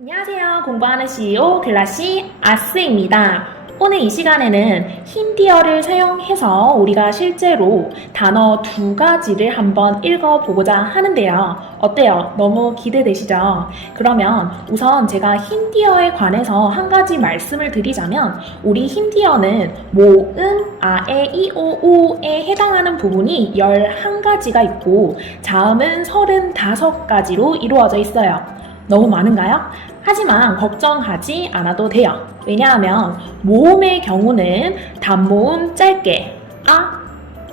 안녕하세요. 공부하는 CEO 글라시 아스입니다. 오늘 이 시간에는 힌디어를 사용해서 우리가 실제로 단어 두 가지를 한번 읽어보고자 하는데요. 어때요? 너무 기대되시죠? 그러면 우선 제가 힌디어에 관해서 한 가지 말씀을 드리자면 우리 힌디어는 모음, 아에, 이, 오, 우에 해당하는 부분이 11가지가 있고 자음은 35가지로 이루어져 있어요. 너무 많은가요? 하지만 걱정하지 않아도 돼요. 왜냐하면 모음의 경우는 단모음 짧게 아,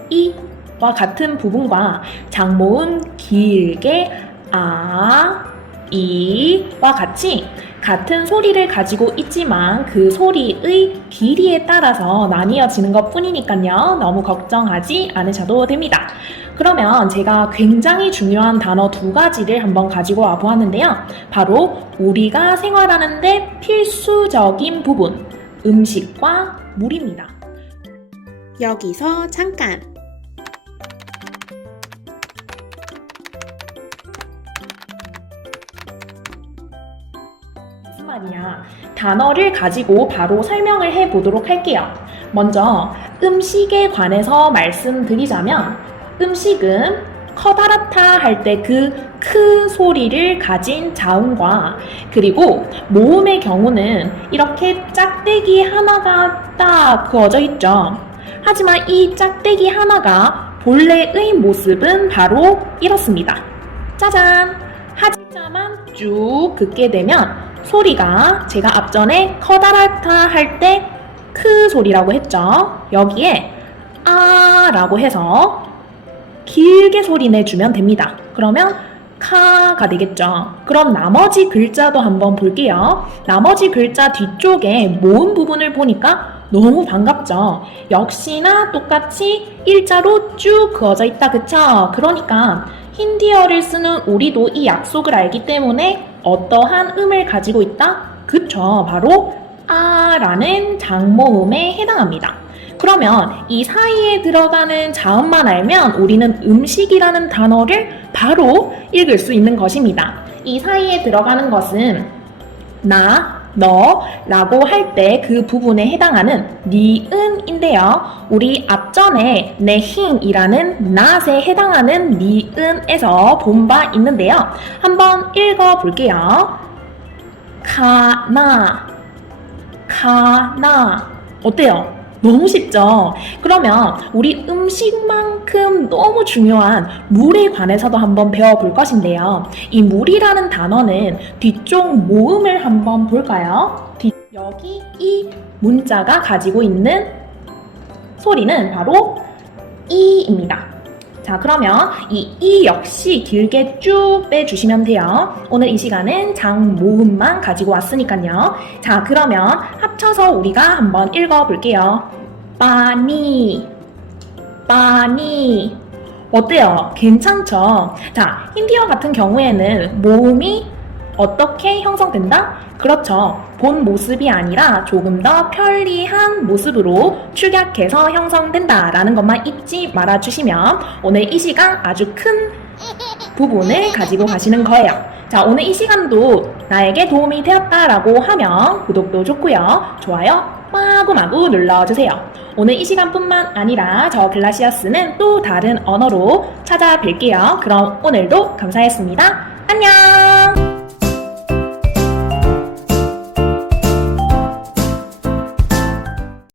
이와 같은 부분과 장모음 길게 아, 이와 같이 같은 소리를 가지고 있지만 그 소리의 길이에 따라서 나뉘어지는 것 뿐이니까요. 너무 걱정하지 않으셔도 됩니다. 그러면 제가 굉장히 중요한 단어 두 가지를 한번 가지고 와 보았는데요. 바로 우리가 생활하는데 필수적인 부분, 음식과 물입니다. 여기서 잠깐! 무슨 말이냐? 단어를 가지고 바로 설명을 해 보도록 할게요. 먼저 음식에 관해서 말씀드리자면 음식은 커다랗다 할 때 그 크 소리를 가진 자음과 그리고 모음의 경우는 이렇게 짝대기 하나가 딱 그어져 있죠. 하지만 이 짝대기 하나가 본래의 모습은 바로 이렇습니다. 짜잔! 하지만 쭉 긋게 되면 소리가 제가 앞전에 커다랗다 할 때 크 소리라고 했죠. 여기에 아 라고 해서 길게 소리 내주면 됩니다. 그러면 카가 되겠죠. 그럼 나머지 글자도 한번 볼게요. 나머지 글자 뒤쪽에 모음 부분을 보니까 너무 반갑죠. 역시나 똑같이 일자로 쭉 그어져 있다, 그쵸? 그러니까 힌디어를 쓰는 우리도 이 약속을 알기 때문에 어떠한 음을 가지고 있다? 그쵸. 바로 아라는 장모음에 해당합니다. 그러면 이 사이에 들어가는 자음만 알면 우리는 음식이라는 단어를 바로 읽을 수 있는 것입니다. 이 사이에 들어가는 것은 나, 너 라고 할 때 그 부분에 해당하는 니은인데요. 우리 앞전에 내힘이라는 낫에 해당하는 니은에서 본 바 있는데요. 한번 읽어 볼게요. 카나, 카나. 어때요? 너무 쉽죠? 그러면 우리 음식만큼 너무 중요한 물에 관해서도 한번 배워볼 것인데요. 이 물이라는 단어는 뒤쪽 모음을 한번 볼까요? 뒤- 여기 이 문자가 가지고 있는 소리는 바로 이입니다. 자, 그러면 이 이 역시 길게 쭉 빼주시면 돼요. 오늘 이 시간은 장 모음만 가지고 왔으니까요. 자, 그러면 합쳐서 우리가 한번 읽어볼게요. 빠니, 빠니. 어때요? 괜찮죠? 자, 힌디어 같은 경우에는 모음이 어떻게 형성된다? 그렇죠. 본 모습이 아니라 조금 더 편리한 모습으로 축약해서 형성된다라는 것만 잊지 말아 주시면 오늘 이 시간 아주 큰 부분을 가지고 가시는 거예요. 자, 오늘 이 시간도 나에게 도움이 되었다라고 하면 구독도 좋고요. 좋아요 마구마구 눌러주세요. 오늘 이 시간뿐만 아니라 저 글라시아스는 또 다른 언어로 찾아뵐게요. 그럼 오늘도 감사했습니다. 안녕!